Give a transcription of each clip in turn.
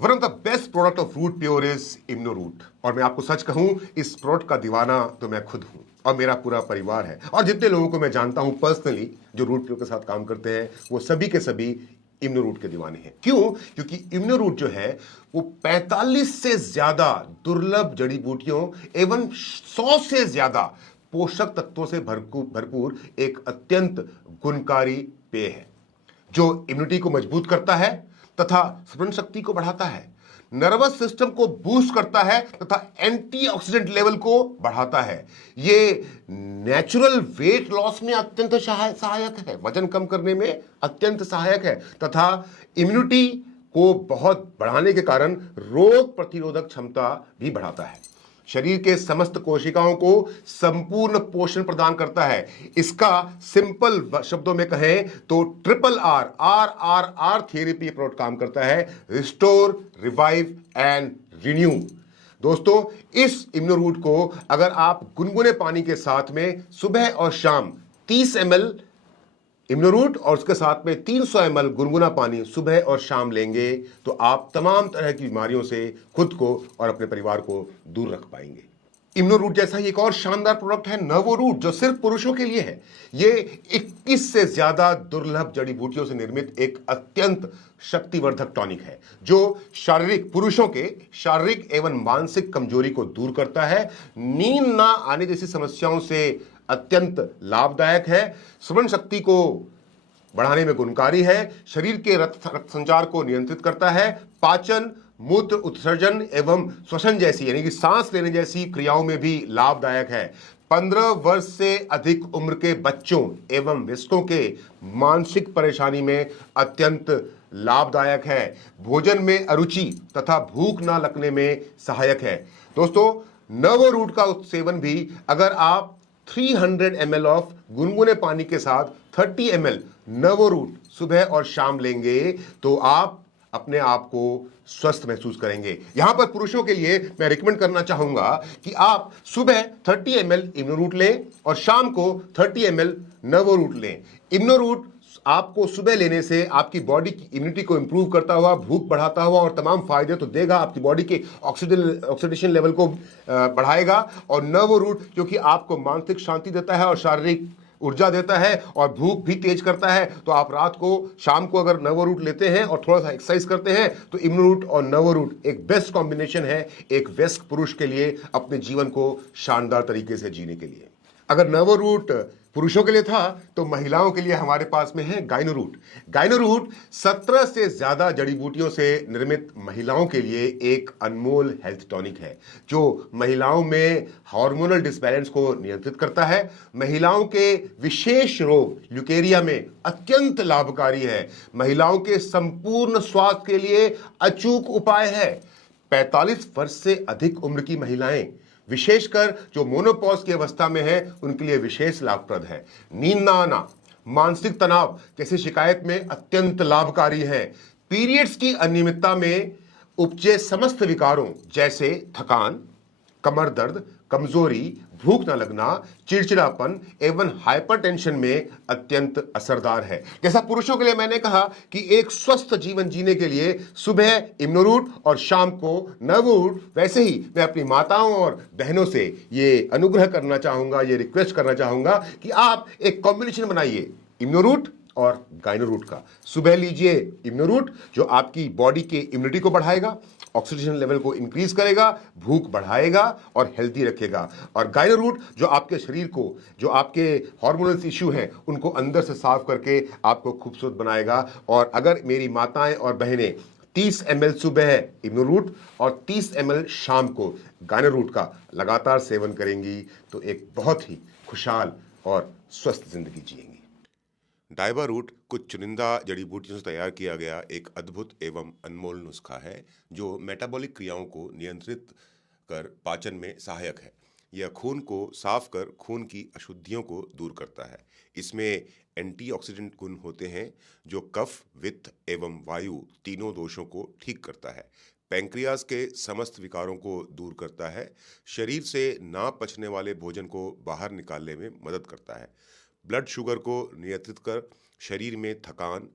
One of the best product of root pure is immuno root. और मैं आपको सच कहूं, इस प्रोडक्ट का दीवाना तो मैं खुद हूं और मेरा पूरा परिवार है। और जितने लोगों को मैं जानता हूं पर्सनली जो रूट प्योर के साथ काम करते हैं, वो सभी के सभी इम्नो रूट के दीवाने हैं। क्यों? क्योंकि इम्नो रूट जो है वो 45 से ज्यादा दुर्लभ जड़ी बूटियों एवं 100 से ज्यादा पोषक तत्वों से भरपूर एक अत्यंत गुणकारी पेय है जो इम्यूनिटी को मजबूत करता है तथा स्मरण शक्ति को बढ़ाता है, नर्वस सिस्टम को बूस्ट करता है तथा एंटीऑक्सीडेंट लेवल को बढ़ाता है। ये नेचुरल वेट लॉस में अत्यंत सहायक है, वजन कम करने में अत्यंत सहायक है तथा इम्यूनिटी को बहुत बढ़ाने के कारण रोग प्रतिरोधक क्षमता भी बढ़ाता है। शरीर के समस्त कोशिकाओं को संपूर्ण पोषण प्रदान करता है। इसका सिंपल शब्दों में कहें तो triple R R R R therapy approach काम करता है, रिस्टोर, रिवाइव एंड रिन्यू। दोस्तों, इस इम्नो रूट को अगर आप गुनगुने पानी के साथ में सुबह और शाम 30 ml इम्नो रूट और उसके साथ में 300 ml गुनगुना पानी सुबह और शाम लेंगे तो आप तमाम तरह की बीमारियों से खुद को और अपने परिवार को दूर रख पाएंगे। इम्नो रूट जैसा ही एक और शानदार प्रोडक्ट है नवो रूट, जो सिर्फ पुरुषों के लिए है। ये 21 से ज्यादा दुर्लभ जड़ी बूटियों से निर्मित एक अत्यंत शक्तिवर्धक टॉनिक है जो पुरुषों के शारीरिक एवं मानसिक कमजोरी को दूर करता है, नींद ना आने जैसी समस्याओं से अत्यंत लाभदायक है, स्मरण शक्ति को बढ़ाने में गुणकारी है, शरीर के रक्त संचार को नियंत्रित करता है, पाचन, मूत्र उत्सर्जन एवं श्वसन जैसी यानी कि सांस लेने जैसी क्रियाओं में भी लाभदायक है। 15 वर्ष से अधिक उम्र के बच्चों एवं वयस्कों के मानसिक परेशानी में अत्यंत लाभदायक है, भोजन में अरुचि तथा भूख ना लगने में सहायक है। दोस्तों, नवो रूट का सेवन भी अगर आप 300 ml ऑफ गुनगुने पानी के साथ 30 ml नवो रूट सुबह और शाम लेंगे तो आप अपने आप को स्वस्थ महसूस करेंगे। यहां पर पुरुषों के लिए मैं रिकमेंड करना चाहूंगा कि आप सुबह 30 ml इम्नो रूट लें और शाम को 30 ml नवो रूट लें। इम्नो रूट आपको सुबह लेने से आपकी बॉडी की इम्यूनिटी को इंप्रूव करता हुआ, भूख बढ़ाता हुआ और तमाम फायदे तो देगा, आपकी बॉडी के ऑक्सीडेशन लेवल को बढ़ाएगा। और नवो रूट क्योंकि आपको मानसिक शांति देता है और शारीरिक ऊर्जा देता है और भूख भी तेज करता है, तो आप रात को शाम को अगर नवो रूट लेते हैं और थोड़ा सा एक्सरसाइज करते हैं तो इम्नो रूट और नवो रूट एक बेस्ट कॉम्बिनेशन है एक वयस्क पुरुष के लिए अपने जीवन को शानदार तरीके से जीने के लिए। अगर नवो रूट पुरुषों के लिए था तो महिलाओं के लिए हमारे पास में है गाइनो रूट। गाइनो रूट 17 से ज्यादा जड़ी बूटियों से निर्मित महिलाओं के लिए एक अनमोल हेल्थ टॉनिक है जो महिलाओं में हार्मोनल डिसबैलेंस को नियंत्रित करता है, महिलाओं के विशेष रोग ल्यूकेरिया में अत्यंत लाभकारी है, महिलाओं के संपूर्ण स्वास्थ्य के लिए अचूक उपाय है। 45 वर्ष से अधिक उम्र की महिलाएं, विशेषकर जो मोनोपॉज की अवस्था में है, उनके लिए विशेष लाभप्रद है। नींद ना आना, मानसिक तनाव जैसी शिकायत में अत्यंत लाभकारी है। पीरियड्स की अनियमितता में उपजे समस्त विकारों जैसे थकान, कमर दर्द, कमजोरी, भूख न लगना, चिड़चिड़ापन एवं हाइपरटेंशन में अत्यंत असरदार है। जैसा पुरुषों के लिए मैंने कहा कि एक स्वस्थ जीवन जीने के लिए सुबह इम्नो रूट और शाम को नवो रूट, वैसे ही मैं अपनी माताओं और बहनों से ये अनुग्रह करना चाहूंगा, ये रिक्वेस्ट करना चाहूंगा कि आप एक कॉम्बिनेशन बनाइए इम्नो रूट और गाइनो रूट का। सुबह लीजिए इम्नो रूट जो आपकी बॉडी के इम्यूनिटी को बढ़ाएगा, ऑक्सीडेशन लेवल को इंक्रीज करेगा, भूख बढ़ाएगा और हेल्दी रखेगा, और गाइनो रूट जो आपके शरीर को, जो आपके हार्मोनल इश्यू हैं उनको अंदर से साफ करके आपको खूबसूरत बनाएगा। और अगर मेरी माताएं और बहनें 30 ml सुबह इम्नो रूट और 30 ml शाम को गाइनो रूट का लगातार सेवन करेंगी तो एक बहुत ही खुशहाल और स्वस्थ जिंदगी जिएंगी। डाइबा रूट कुछ चुनिंदा जड़ी बूटियों से तैयार किया गया एक अद्भुत एवं अनमोल नुस्खा है जो मेटाबॉलिक क्रियाओं को नियंत्रित कर पाचन में सहायक है। यह खून को साफ कर खून की अशुद्धियों को दूर करता है। इसमें एंटीऑक्सीडेंट गुण होते हैं जो कफ, वित्त एवं वायु तीनों दोषों को ठीक करता है। पैंक्रियाज के समस्त विकारों को दूर करता है। शरीर से ना पचने वाले भोजन को बाहर निकालने में मदद करता है। ब्लड शुगर को नियंत्रित कर शरीर में थकान,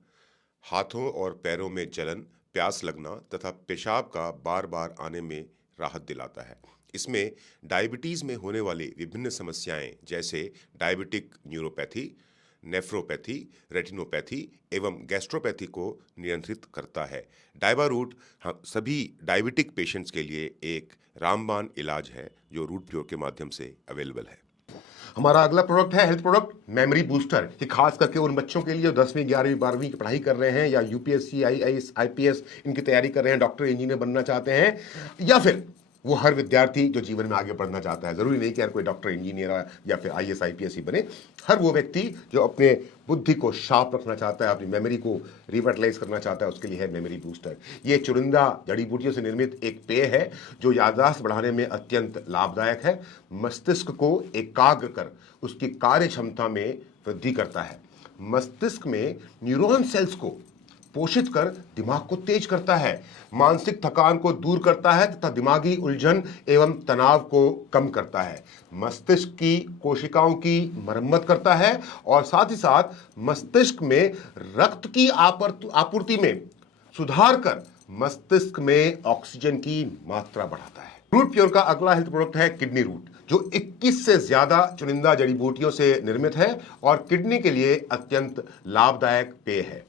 हाथों और पैरों में जलन, प्यास लगना तथा पेशाब का बार बार आने में राहत दिलाता है। इसमें डायबिटीज़ में होने वाली विभिन्न समस्याएं जैसे डायबिटिक न्यूरोपैथी, नेफ्रोपैथी, रेटिनोपैथी एवं गैस्ट्रोपैथी को नियंत्रित करता है। डाइबा रूट सभी डायबिटिक पेशेंट्स के लिए एक रामबाण इलाज है जो रूट प्योर के माध्यम से अवेलेबल है। हमारा अगला प्रोडक्ट है हेल्थ प्रोडक्ट मेमोरी बूस्टर, कि खास करके उन बच्चों के लिए जो 10वीं 11वीं 12वीं की पढ़ाई कर रहे हैं या यूपीएससी आईएएस आईपीएस इनकी तैयारी कर रहे हैं, डॉक्टर इंजीनियर बनना चाहते हैं, या फिर वो हर विद्यार्थी जो जीवन में आगे बढ़ना चाहता है। जरूरी नहीं कि हर कोई डॉक्टर इंजीनियर या फिर आईएएस आईपीएस ही बने। हर वो व्यक्ति जो अपने बुद्धि को शार्प रखना चाहता है, अपनी मेमोरी को रिवाइटलाइज करना चाहता है, उसके लिए है मेमोरी बूस्टर। ये चुनिंदा जड़ी बूटियों से निर्मित एक पेय है जो याददाश्त बढ़ाने में अत्यंत लाभदायक है। मस्तिष्क को एकाग्र कर उसकी कार्य क्षमता में वृद्धि करता है। मस्तिष्क में न्यूरॉन सेल्स को पोषित कर दिमाग को तेज करता है, मानसिक थकान को दूर करता है तथा दिमागी उलझन एवं तनाव को कम करता है, मस्तिष्क की कोशिकाओं की मरम्मत करता है और साथ ही साथ मस्तिष्क में रक्त की आपूर्ति में सुधार कर मस्तिष्क में ऑक्सीजन की मात्रा बढ़ाता है। रूट प्योर का अगला हेल्थ प्रोडक्ट है किडनी रूट, जो 21 से ज्यादा चुनिंदा जड़ी बूटियों से निर्मित है और किडनी के लिए अत्यंत लाभदायक पेय है।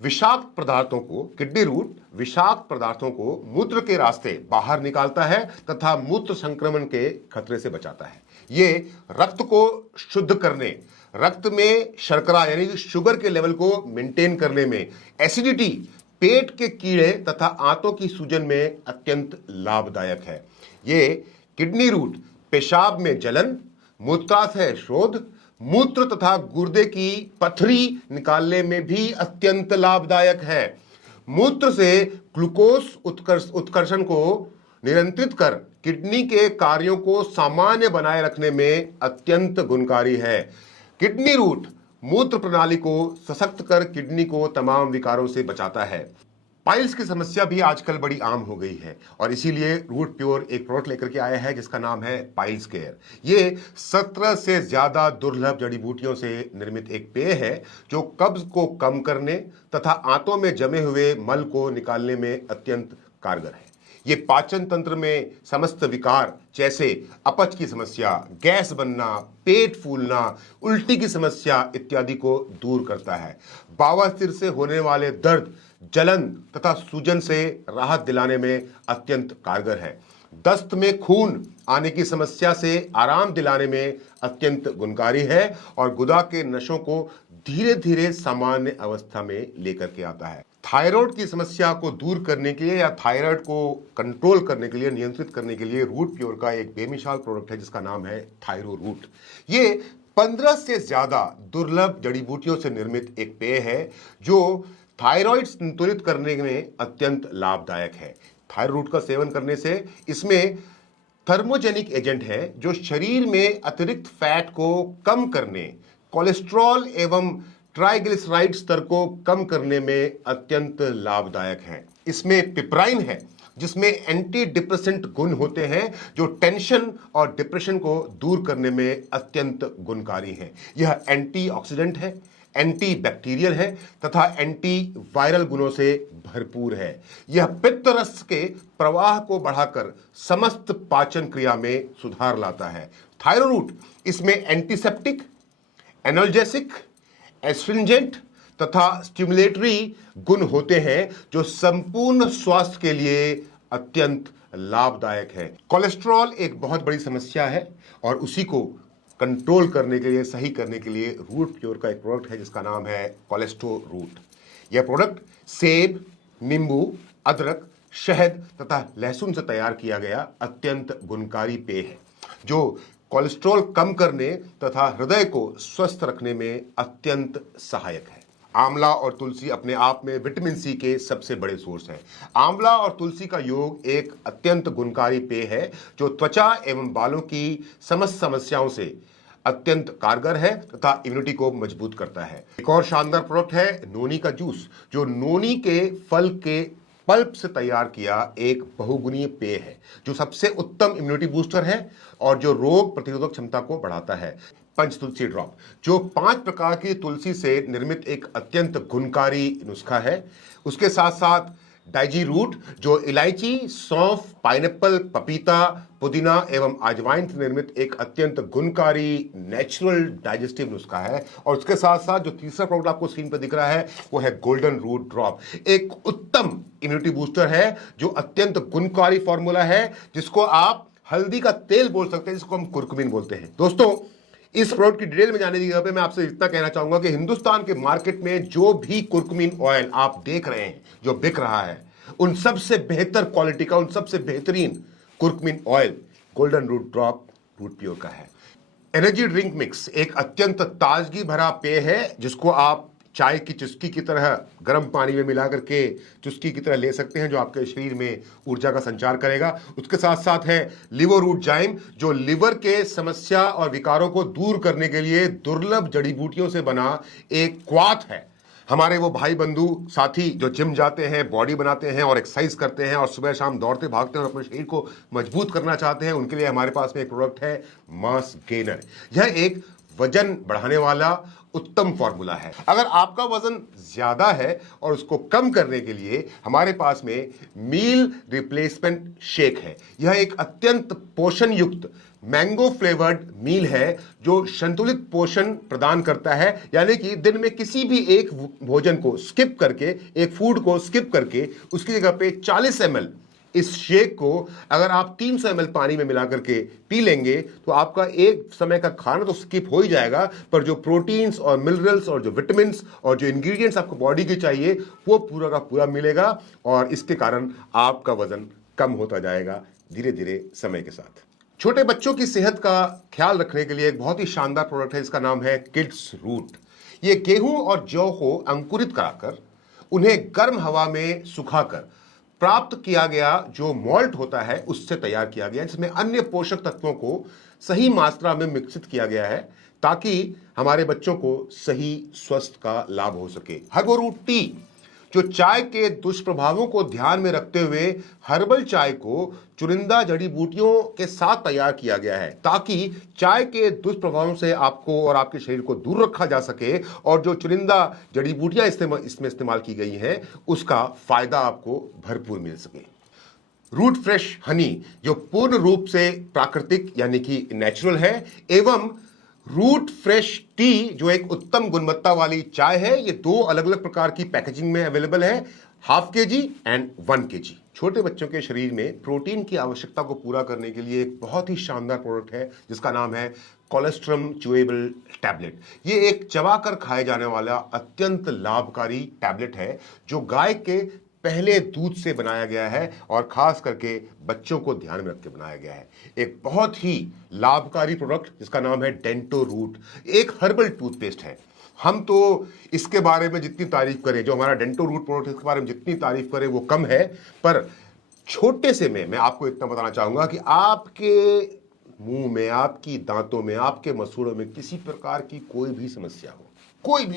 विषाक्त पदार्थों को किडनी रूट विषाक्त पदार्थों को मूत्र के रास्ते बाहर निकालता है तथा मूत्र संक्रमण के खतरे से बचाता है। ये रक्त को शुद्ध करने, रक्त में शर्करा यानी शुगर के लेवल को मेंटेन करने में, एसिडिटी, पेट के कीड़े तथा आंतों की सूजन में अत्यंत लाभदायक है। ये किडनी रूट पेशाब में जलन, मूत्राशय शोध, मूत्र तथा गुर्दे की पथरी निकालने में भी अत्यंत लाभदायक है। मूत्र से ग्लूकोज उत्कर्षण को नियंत्रित कर किडनी के कार्यों को सामान्य बनाए रखने में अत्यंत गुणकारी है। किडनी रूट मूत्र प्रणाली को सशक्त कर किडनी को तमाम विकारों से बचाता है। पाइल्स की समस्या भी आजकल बड़ी आम हो गई है और इसीलिए रूट प्योर एक प्रोडक्ट लेकर के आया है जिसका नाम है पाइल्स केयर। ये 17 से ज्यादा दुर्लभ जड़ी बूटियों से निर्मित एक पेय है जो कब्ज को कम करने तथा आंतों में जमे हुए मल को निकालने में अत्यंत कारगर है। ये पाचन तंत्र में समस्त विकार जैसे अपच की समस्या, गैस बनना, पेट फूलना, उल्टी की समस्या इत्यादि को दूर करता है। बवासीर से होने वाले दर्द, जलन तथा सूजन से राहत दिलाने में अत्यंत कारगर है। दस्त में खून आने की समस्या से आराम दिलाने में अत्यंत गुणकारी है और गुदा के नसों को धीरे धीरे सामान्य अवस्था में लेकर के आता है। थायराइड की समस्या को दूर करने के लिए या थायराइड को कंट्रोल करने के लिए, नियंत्रित करने के लिए रूट प्योर का एक बेमिसाल प्रोडक्ट है जिसका नाम है थायरो रूट। ये 15 से ज्यादा दुर्लभ जड़ी बूटियों से निर्मित एक पेय है जो थायराइड संतुलित करने में अत्यंत लाभदायक है। थायरो रूट का सेवन करने से इसमें थर्मोजेनिक एजेंट है जो शरीर में अतिरिक्त फैट को कम करने, कोलेस्ट्रॉल एवं ट्राइग्लिसराइड स्तर को कम करने में अत्यंत लाभदायक है। इसमें पिपराइन है जिसमें एंटी डिप्रेसेंट गुण होते हैं जो टेंशन और डिप्रेशन को दूर करने में अत्यंत गुणकारी है। यह एंटीऑक्सीडेंट है, एंटी बैक्टीरियल है तथा एंटी वायरल गुणों से भरपूर है। यह पित्त रस के प्रवाह को बढ़ाकर समस्त पाचन क्रिया में सुधार लाता है। थायरो रूट इसमें एंटीसेप्टिक, एनाल्जेसिक, एस्ट्रिंजेंट तथा स्टिमुलेटरी गुण होते हैं जो संपूर्ण स्वास्थ्य के लिए अत्यंत लाभदायक है। कोलेस्ट्रॉल एक बहुत बड़ी समस्या है और उसी को कंट्रोल करने के लिए, सही करने के लिए रूट प्योर का एक प्रोडक्ट है जिसका नाम है कोलेस्ट्रो रूट। यह प्रोडक्ट सेब, नींबू, अदरक, शहद तथा लहसुन से तैयार किया गया अत्यंत गुणकारी पेय है जो कोलेस्ट्रॉल कम करने तथा हृदय को स्वस्थ रखने में अत्यंत सहायक है। आंवला और तुलसी अपने आप में विटामिन सी के सबसे बड़े सोर्स हैं। आंवला और तुलसी का योग एक अत्यंत गुणकारी पेय है जो त्वचा एवं बालों की समस्त समस्याओं से अत्यंत कारगर है तथा इम्यूनिटी को मजबूत करता है। एक और शानदार प्रोडक्ट है नोनी का जूस, जो नोनी के फल के पल्प से तैयार किया एक बहुगुणीय पेय है जो सबसे उत्तम इम्यूनिटी बूस्टर है और जो रोग प्रतिरोधक क्षमता को बढ़ाता है। पंच तुलसी ड्रॉप जो 5 प्रकार की तुलसी से निर्मित एक अत्यंत गुणकारी नुस्खा है। उसके साथ साथ डाइजी रूट, जो इलायची, सौंफ, पाइनएप्पल, पपीता, पुदीना एवं अजवाइन से निर्मित एक अत्यंत गुणकारी नेचुरल डाइजेस्टिव नुस्खा है। और उसके साथ साथ जो तीसरा प्रोडक्ट आपको स्क्रीन पर दिख रहा है वो है गोल्डन रूट ड्रॉप, एक उत्तम इम्यूनिटी बूस्टर है जो अत्यंत गुणकारी फॉर्मूला है, जिसको आप हल्दी का तेल बोल सकते हैं, जिसको हम कुरकुमिन बोलते हैं। दोस्तों, इस प्रोडक्ट की डिटेल में जाने की जगह पे मैं आपसे इतना कहना चाहूंगा कि हिंदुस्तान के मार्केट में जो भी कुरकुमिन ऑयल आप देख रहे हैं जो बिक रहा है, उन सबसे बेहतर क्वालिटी का, उन सबसे बेहतरीन curcumin oil golden root drop root pure का है। एनर्जी ड्रिंक मिक्स एक अत्यंत ताजगी भरा पेय है, जिसको आप चाय की चुस्की की तरह गर्म पानी में मिला करके चुस्की की तरह ले सकते हैं, जो आपके शरीर में ऊर्जा का संचार करेगा। उसके साथ साथ है लिवर रूट जाइम, जो लिवर के समस्या और विकारों को दूर करने के लिए दुर्लभ जड़ी बूटियों से बना एक क्वाथ है। हमारे वो भाई बंधु साथी जो जिम जाते हैं, बॉडी बनाते हैं और एक्सरसाइज करते हैं और सुबह शाम दौड़ते भागते हैं और अपने शरीर को मजबूत करना चाहते हैं, उनके लिए हमारे पास में एक प्रोडक्ट है मास गेनर। यह एक वजन बढ़ाने वाला उत्तम फॉर्मूला है। अगर आपका वजन ज्यादा है और उसको कम करने के लिए हमारे पास में मील रिप्लेसमेंट शेक है। यह एक अत्यंत पोषण युक्त मैंगो फ्लेवर्ड मील है जो संतुलित पोषण प्रदान करता है, यानी कि दिन में किसी भी एक भोजन को स्किप करके, एक फूड को स्किप करके उसकी जगह पे 40 ml इस शेक को अगर आप 300 ml पानी में मिला करके पी लेंगे तो आपका एक समय का खाना तो स्किप हो ही जाएगा, पर जो प्रोटीन्स और मिनरल्स और जो विटामिन्स और जो इंग्रेडिएंट्स आपको बॉडी के चाहिए वो पूरा का पूरा मिलेगा, और इसके कारण आपका वजन कम होता जाएगा धीरे धीरे समय के साथ। छोटे बच्चों की सेहत का ख्याल रखने के लिए एक बहुत ही शानदार प्रोडक्ट है, इसका नाम है किड्स रूट। ये गेहूं और जौ को अंकुरित कराकर उन्हें गर्म हवा में सुखाकर प्राप्त किया गया जो मॉल्ट होता है उससे तैयार किया गया, जिसमें अन्य पोषक तत्वों को सही मात्रा में मिश्रित किया गया है ताकि हमारे बच्चों को सही स्वास्थ्य का लाभ हो सके। हर्बल रूट टी, जो चाय के दुष्प्रभावों को ध्यान में रखते हुए हर्बल चाय को चुनिंदा जड़ी बूटियों के साथ तैयार किया गया है ताकि चाय के दुष्प्रभावों से आपको और आपके शरीर को दूर रखा जा सके, और जो चुनिंदा जड़ी बूटियां इसमें इस्तेमाल की गई हैं उसका फायदा आपको भरपूर मिल सके। रूट फ्रेश हनी, जो पूर्ण रूप से प्राकृतिक यानी कि नेचुरल है, एवं रूट फ्रेश टी, जो एक उत्तम गुणवत्ता वाली चाय है। ये 2 अलग अलग प्रकार की पैकेजिंग में अवेलेबल है, 1/2 kg एंड 1 kg। छोटे बच्चों के शरीर में प्रोटीन की आवश्यकता को पूरा करने के लिए एक बहुत ही शानदार प्रोडक्ट है जिसका नाम है कोलेस्ट्रम च्यूएबल टैबलेट। ये एक चबाकर खाए जाने वाला अत्यंत लाभकारी टैबलेट है जो गाय के पहले दूध से बनाया गया है और खास करके बच्चों को ध्यान में रख के बनाया गया है। एक बहुत ही लाभकारी प्रोडक्ट जिसका नाम है डेंटो रूट, एक हर्बल टूथपेस्ट है। हम तो इसके बारे में जितनी तारीफ करें, जो हमारा डेंटो रूट प्रोडक्ट इसके बारे में जितनी तारीफ करें वो कम है, पर छोटे से में मैं आपको इतना बताना चाहूंगा कि आपके मुंह में, आपकी दांतों में, आपके मसूड़ों में किसी प्रकार की कोई भी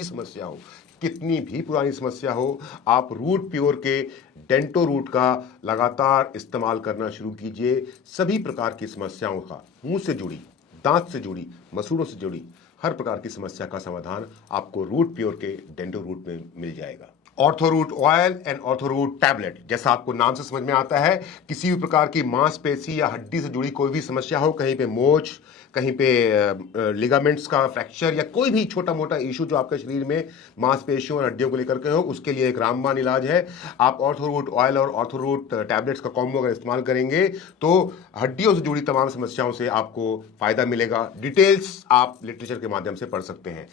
समस्या हो, कितनी भी पुरानी समस्या हो, आप रूट प्योर के डेंटो रूट का लगातार इस्तेमाल करना शुरू कीजिए। सभी प्रकार की समस्याओं का, मुंह से जुड़ी, दांत से जुड़ी, मसूड़ों से जुड़ी हर प्रकार की समस्या का समाधान आपको रूट प्योर के डेंटो रूट में मिल जाएगा। ऑर्थोरूट ऑयल एंड ऑर्थोरूट टैबलेट, जैसा आपको नाम से समझ में आता है, किसी भी प्रकार की मांसपेशी या हड्डी से जुड़ी कोई भी समस्या हो, कहीं पे मोच, कहीं पे लिगामेंट्स का फ्रैक्चर या कोई भी छोटा मोटा इशू जो आपके शरीर में मांसपेशियों और हड्डियों को लेकर के हो, उसके लिए एक रामबाण इलाज है। आप ऑर्थोरूट ऑयल और ऑर्थोरूट टैबलेट्स का कॉम्बो अगर इस्तेमाल करेंगे तो हड्डियों से जुड़ी तमाम समस्याओं से आपको फायदा मिलेगा। डिटेल्स आप लिटरेचर के माध्यम से पढ़ सकते हैं।